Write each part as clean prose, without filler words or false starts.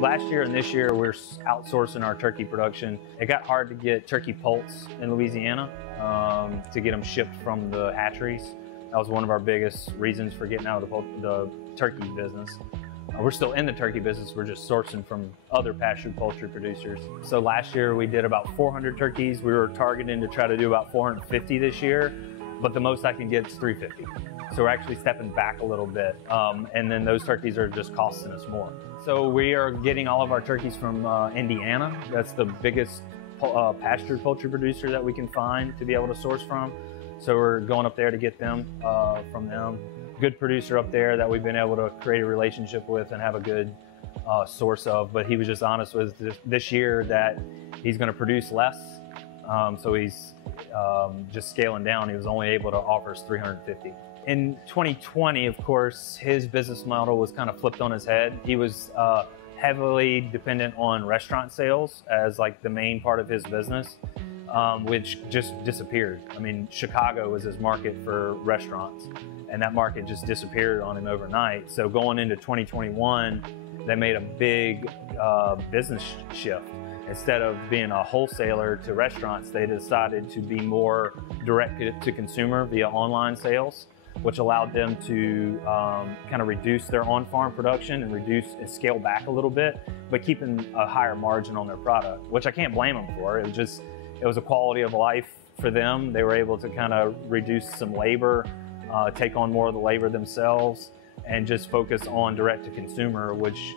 Last year and this year, we're outsourcing our turkey production. It got hard to get turkey poults in Louisiana to get them shipped from the hatcheries. That was one of our biggest reasons for getting out of the turkey business. We're still in the turkey business, we're just sourcing from other pastured poultry producers. So last year we did about 400 turkeys. We were targeting to try to do about 450 this year, but the most I can get is 350. So we're actually stepping back a little bit. And then those turkeys are just costing us more. So we are getting all of our turkeys from Indiana. That's the biggest pastured poultry producer that we can find to be able to source from. So we're going up there to get them from them. Good producer up there that we've been able to create a relationship with and have a good source of. But he was just honest with this year that he's going to produce less. So he's just scaling down. He was only able to offer us 350. In 2020, of course, his business model was kind of flipped on his head. He was heavily dependent on restaurant sales as like the main part of his business, which just disappeared. I mean, Chicago was his market for restaurants, and that market just disappeared on him overnight. So going into 2021, they made a big business shift. Instead of being a wholesaler to restaurants, they decided to be more direct to consumer via online sales, which allowed them to kind of reduce their on-farm production and scale back a little bit, but keeping a higher margin on their product, which I can't blame them for. It was a quality of life for them. They were able to kind of reduce some labor, take on more of the labor themselves, and just focus on direct to consumer, which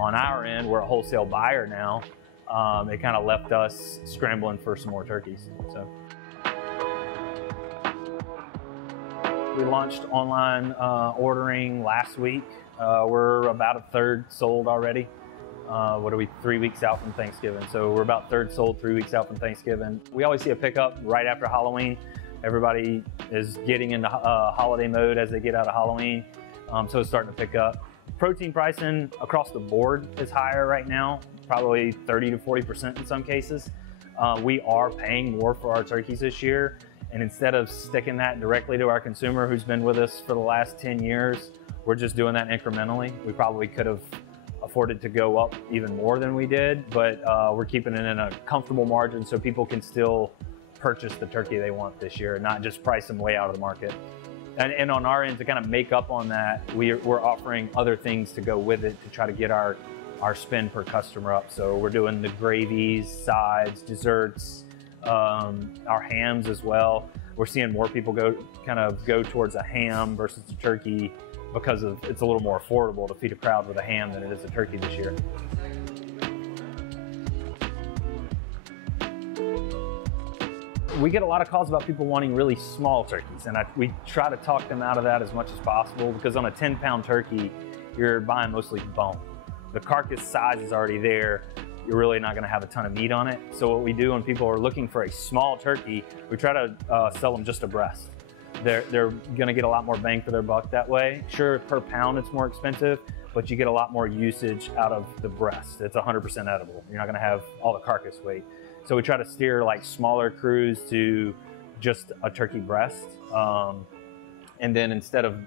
on our end, we're a wholesale buyer now. It kind of left us scrambling for some more turkeys. So. We launched online ordering last week. We're about a third sold already. What are we, 3 weeks out from Thanksgiving? So we're about third sold 3 weeks out from Thanksgiving. We always see a pickup right after Halloween. Everybody is getting into holiday mode as they get out of Halloween. So it's starting to pick up. Protein pricing across the board is higher right now, probably 30 to 40% in some cases. We are paying more for our turkeys this year. And instead of sticking that directly to our consumer who's been with us for the last 10 years, we're just doing that incrementally. We probably could have afforded to go up even more than we did, but we're keeping it in a comfortable margin so people can still purchase the turkey they want this year and not just price them way out of the market. And on our end, to kind of make up on that, we're offering other things to go with it to try to get our spend per customer up. So we're doing the gravies, sides, desserts, our hams as well. We're seeing more people go towards a ham versus a turkey because it's a little more affordable to feed a crowd with a ham than it is a turkey this year. We get a lot of calls about people wanting really small turkeys, and we try to talk them out of that as much as possible, because on a 10-pound turkey, you're buying mostly bone. The carcass size is already there. You're really not going to have a ton of meat on it. So what we do when people are looking for a small turkey, we try to sell them just a breast. They're going to get a lot more bang for their buck that way. Sure, per pound it's more expensive, but you get a lot more usage out of the breast. It's 100% edible. You're not going to have all the carcass weight. So we try to steer like smaller crews to just a turkey breast. And then instead of,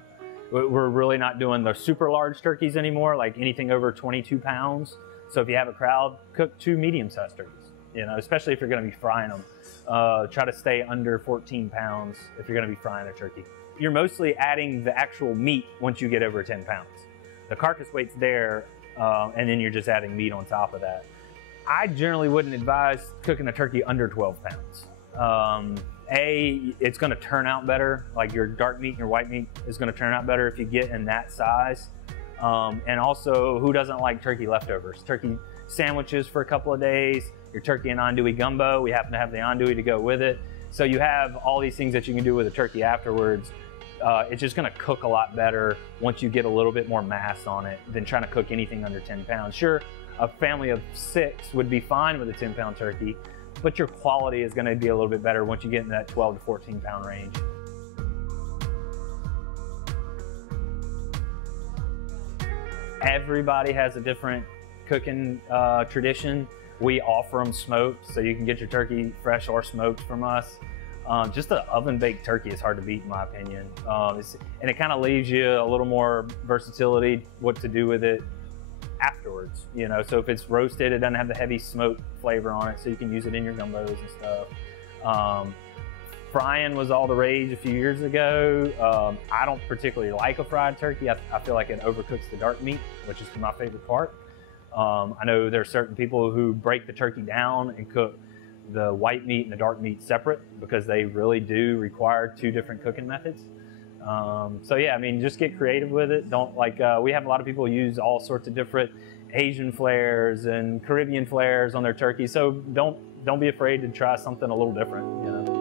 we're really not doing the super large turkeys anymore, like anything over 22 pounds. So if you have a crowd, cook 2 medium-sized turkeys, especially if you're going to be frying them. Try to stay under 14 pounds if you're going to be frying a turkey. You're mostly adding the actual meat once you get over 10 pounds. The carcass weight's there, and then you're just adding meat on top of that. I generally wouldn't advise cooking a turkey under 12 pounds. It's going to turn out better. Like your dark meat and your white meat is going to turn out better if you get in that size. And also, who doesn't like turkey leftovers? Turkey sandwiches for a couple of days, your turkey and andouille gumbo. We happen to have the andouille to go with it. So you have all these things that you can do with a turkey afterwards. It's just going to cook a lot better once you get a little bit more mass on it than trying to cook anything under 10 pounds. Sure, a family of 6 would be fine with a 10-pound turkey, but your quality is going to be a little bit better once you get in that 12 to 14 pound range. Everybody has a different cooking tradition. We offer them smoked, so you can get your turkey fresh or smoked from us. Just the oven-baked turkey is hard to beat in my opinion. And it kind of leaves you a little more versatility what to do with it afterwards, you know. So if it's roasted, it doesn't have the heavy smoke flavor on it, so you can use it in your gumbos and stuff. Frying was all the rage a few years ago. I don't particularly like a fried turkey. I feel like it overcooks the dark meat, which is my favorite part. I know there are certain people who break the turkey down and cook the white meat and the dark meat separate because they really do require two different cooking methods. So yeah, I mean, just get creative with it. Don't we have a lot of people use all sorts of different Asian flares and Caribbean flares on their turkey. So don't be afraid to try something a little different, you know.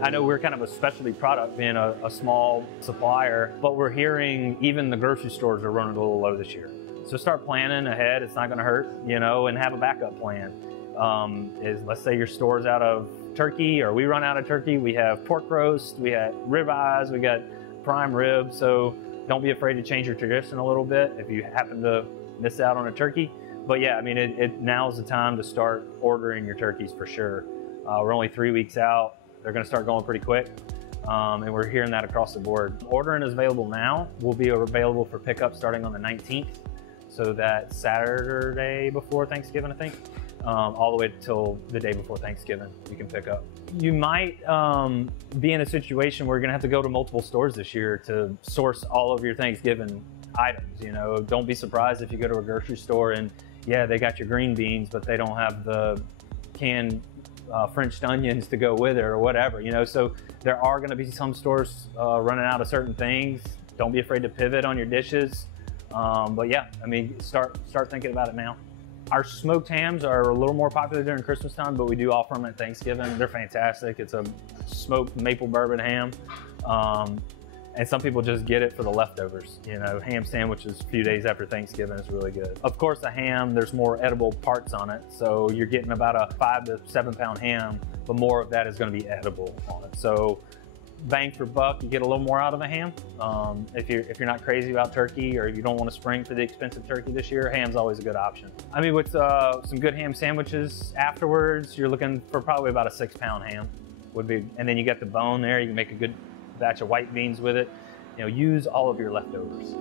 I know we're kind of a specialty product being a small supplier, but we're hearing even the grocery stores are running a little low this year. So start planning ahead. It's not going to hurt, you know, and have a backup plan. Let's say your store's out of turkey or we run out of turkey. We have pork roast, we have rib eyes, we got prime rib. So don't be afraid to change your tradition a little bit if you happen to miss out on a turkey. But yeah, I mean, now's the time to start ordering your turkeys for sure. We're only 3 weeks out. They're going to start going pretty quick, and we're hearing that across the board. Ordering is available now. Will be available for pickup starting on the 19th, so that Saturday before Thanksgiving, I think, all the way till the day before Thanksgiving, you can pick up. You might be in a situation where you're going to have to go to multiple stores this year to source all of your Thanksgiving items. You know, don't be surprised if you go to a grocery store and yeah, they got your green beans, but they don't have the canned French onions to go with it or whatever, you know. So there are going to be some stores running out of certain things. Don't be afraid to pivot on your dishes. But yeah, I mean, start thinking about it now. Our smoked hams are a little more popular during Christmas time, but we do offer them at Thanksgiving. They're fantastic. It's a smoked maple bourbon ham. And some people just get it for the leftovers. You know, ham sandwiches a few days after Thanksgiving is really good. Of course, the ham, there's more edible parts on it. So you're getting about a 5 to 7 pound ham, but more of that is going to be edible on it. So bang for buck, you get a little more out of a ham. If you're not crazy about turkey or you don't want to spring for the expensive turkey this year, ham's always a good option. I mean, with some good ham sandwiches afterwards, you're looking for probably about a 6 pound ham would be, and then you got the bone there. You can make a good batch of white beans with it. You know, use all of your leftovers.